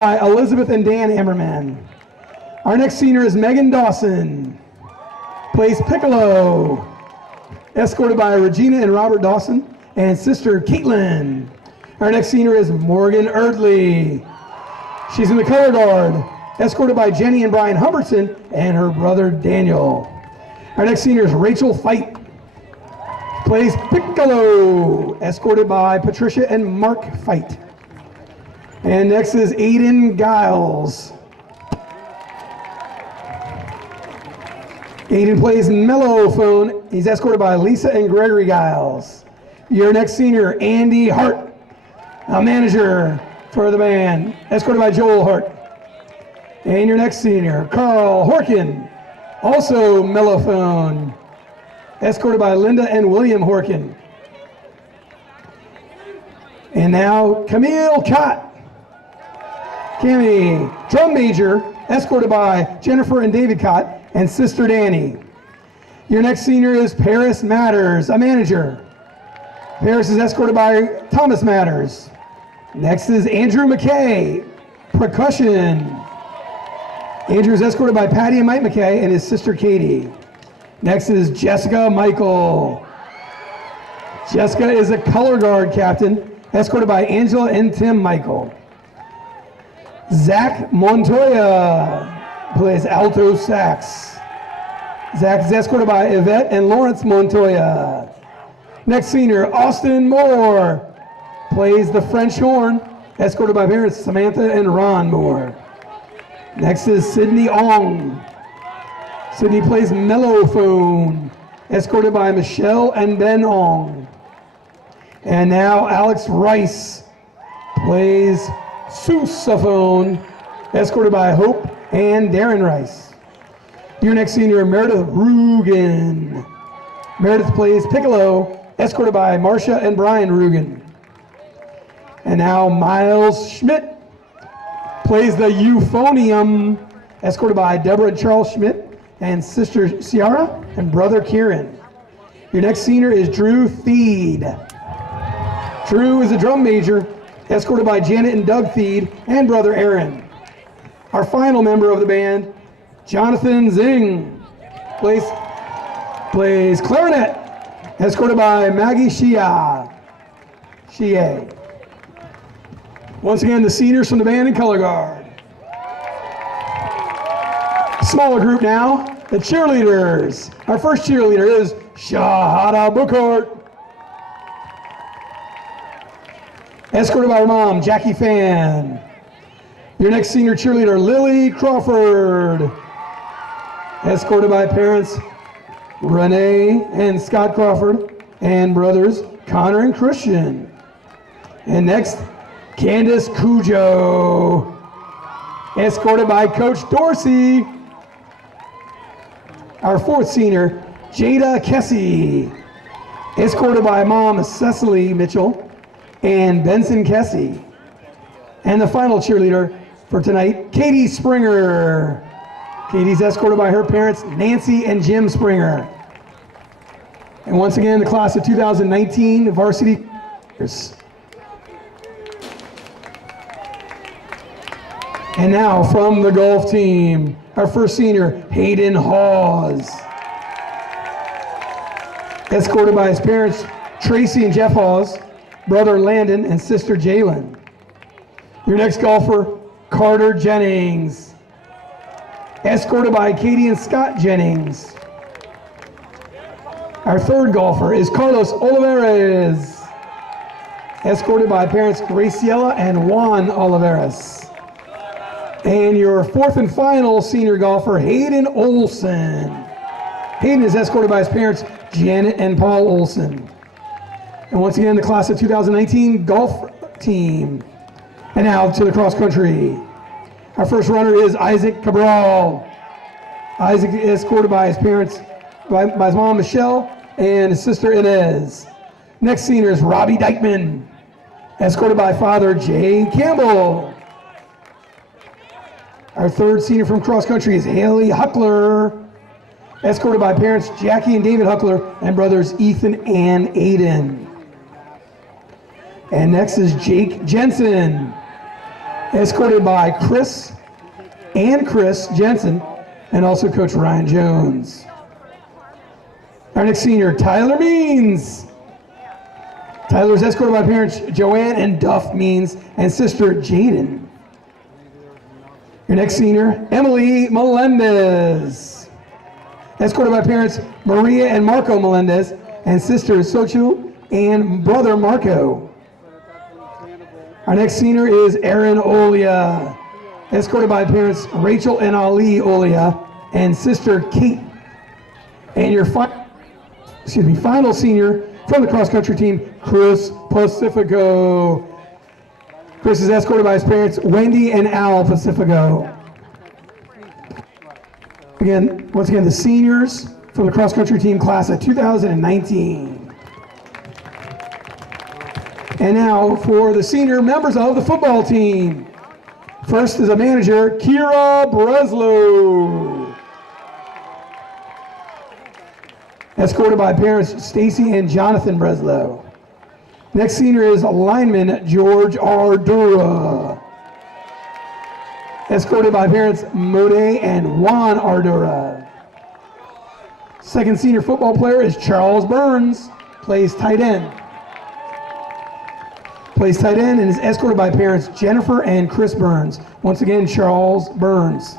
by Elizabeth and Dan Ammerman. Our next senior is Megan Dawson, plays piccolo, escorted by Regina and Robert Dawson and sister Caitlin. Our next senior is Morgan Erdley. She's in the color guard, escorted by Jenny and Brian Humberton and her brother Daniel. Our next senior is Rachel Fight, plays piccolo, escorted by Patricia and Mark Fight. And next is Aiden Giles. Aiden plays mellophone. He's escorted by Lisa and Gregory Giles. Your next senior, Andy Hart, a manager for the band, escorted by Joel Hart. And your next senior, Carl Horkin, also mellophone, escorted by Linda and William Horkin. And now Camille Cott, Cammy, drum major, escorted by Jennifer and David Cott and sister Danny. Your next senior is Paris Matters, a manager. Paris is escorted by Thomas Matters. Next is Andrew McKay, percussion. Andrew is escorted by Patty and Mike McKay and his sister Katie. Next is Jessica Michael. Jessica is a color guard captain, escorted by Angela and Tim Michael. Zach Montoya plays alto sax. Zach is escorted by Yvette and Lawrence Montoya. Next senior, Austin Moore, plays the French horn, escorted by parents Samantha and Ron Moore. Next is Sydney Ong. Sydney plays mellophone, escorted by Michelle and Ben Ong. And now Alex Rice plays sousaphone, escorted by Hope and Darren Rice. Your next senior, Meredith Rugen. Meredith plays piccolo, escorted by Marcia and Brian Rugen. And now Miles Schmidt plays the euphonium, escorted by Deborah and Charles Schmidt and sister Ciara and brother Kieran. Your next senior is Drew Theed. Drew is a drum major, escorted by Janet and Doug Theed and brother Aaron. Our final member of the band, Jonathan Zing, plays clarinet, escorted by Maggie Shia. Once again, the seniors from the band and color guard. Smaller group now, the cheerleaders. Our first cheerleader is Shahada Bookhart, escorted by her mom, Jackie Fan. Your next senior cheerleader, Lily Crawford, escorted by parents, Renee and Scott Crawford, and brothers, Connor and Christian. And next, Candace Cujo, escorted by Coach Dorsey. Our fourth senior, Jada Kessie, escorted by mom, Cecily Mitchell, and Benson Kessie. And the final cheerleader for tonight, Katie Springer. Katie's escorted by her parents, Nancy and Jim Springer. And once again, the class of 2019 varsity. And now from the golf team, our first senior, Hayden Hawes, escorted by his parents, Tracy and Jeff Hawes, brother Landon and sister Jalen. Your next golfer, Carter Jennings, escorted by Katie and Scott Jennings. Our third golfer is Carlos Olivares, escorted by parents Graciela and Juan Olivares. And your fourth and final senior golfer, Hayden Olson. Hayden is escorted by his parents, Janet and Paul Olson. And once again, the class of 2019 golf team. And now to the cross country. Our first runner is Isaac Cabral. Isaac is escorted by his parents, by his mom, Michelle, and his sister, Inez. Next senior is Robbie Dykeman, escorted by father, Jay Campbell. Our third senior from cross country is Haley Huckler, escorted by parents, Jackie and David Huckler, and brothers, Ethan and Aiden. And next is Jake Jensen, escorted by Chris Jensen, and also Coach Ryan Jones. Our next senior, Tyler Means. Tyler is escorted by parents Joanne and Duff Means and sister Jaden. Your next senior, Emily Melendez. Escorted by parents Maria and Marco Melendez and sisters Xochitl and brother Marco. Our next senior is Erin Olia. Escorted by parents Rachel and Ali Olia and sister Kate. And your final senior from the cross-country team, Chris Pacifico. Chris is escorted by his parents, Wendy and Al Pacifico. Once again, the seniors from the cross-country team class of 2019. And now for the senior members of the football team. First is a manager, Kira Breslow. Escorted by parents Stacy and Jonathan Breslow. Next senior is lineman George Ardura. Escorted by parents Monet and Juan Ardura. Second senior football player is Charles Burns, plays tight end. And is escorted by parents Jennifer and Chris Burns. Once again, Charles Burns.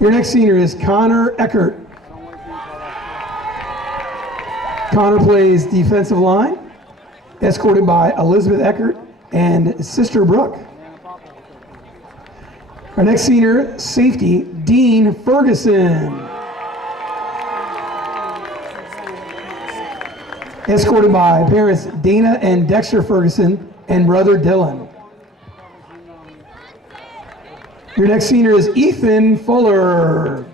Your next senior is Connor Eckert. Connor plays defensive line, escorted by Elizabeth Eckert and sister Brooke. Our next senior, safety, Dean Ferguson. Escorted by parents Dana and Dexter Ferguson and brother Dylan. Your next senior is Ethan Fuller.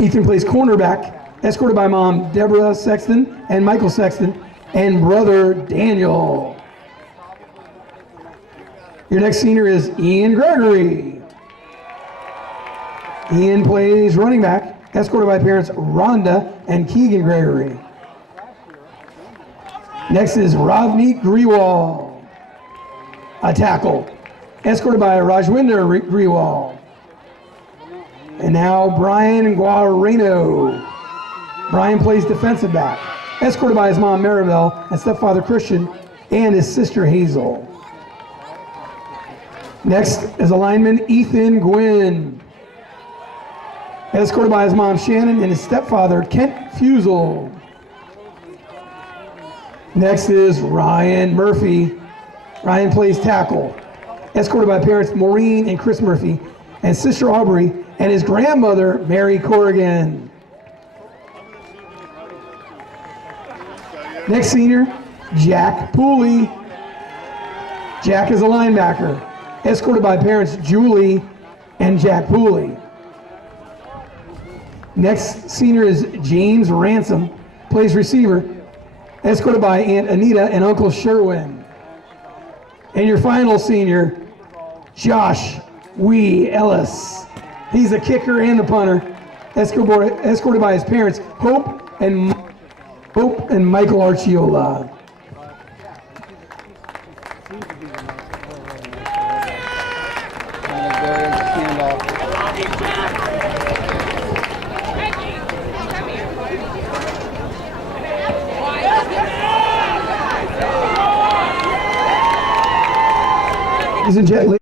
Ethan plays cornerback, escorted by mom Deborah Sexton and Michael Sexton and brother Daniel. Your next senior is Ian Gregory. Ian plays running back, escorted by parents Rhonda and Keegan Gregory. Next is Ravneet Grewal, a tackle, escorted by Rajwinder Grewal. And now Brian Guareno. Brian plays defensive back, escorted by his mom Maribel and stepfather Christian and his sister Hazel. Next is a lineman Ethan Gwynn, escorted by his mom Shannon and his stepfather Kent Fusel. Next is Ryan Murphy. Ryan plays tackle, escorted by parents Maureen and Chris Murphy and sister Aubrey and his grandmother Mary Corrigan. Next senior, Jack Pooley. Jack is a linebacker, escorted by parents Julie and Jack Pooley. Next senior is James Ransom, plays receiver, escorted by Aunt Anita and Uncle Sherwin. And your final senior, Josh Wee Ellis. He's a kicker and the punter, escorted by his parents Hope and Michael Archiola. Ladies and gentlemen.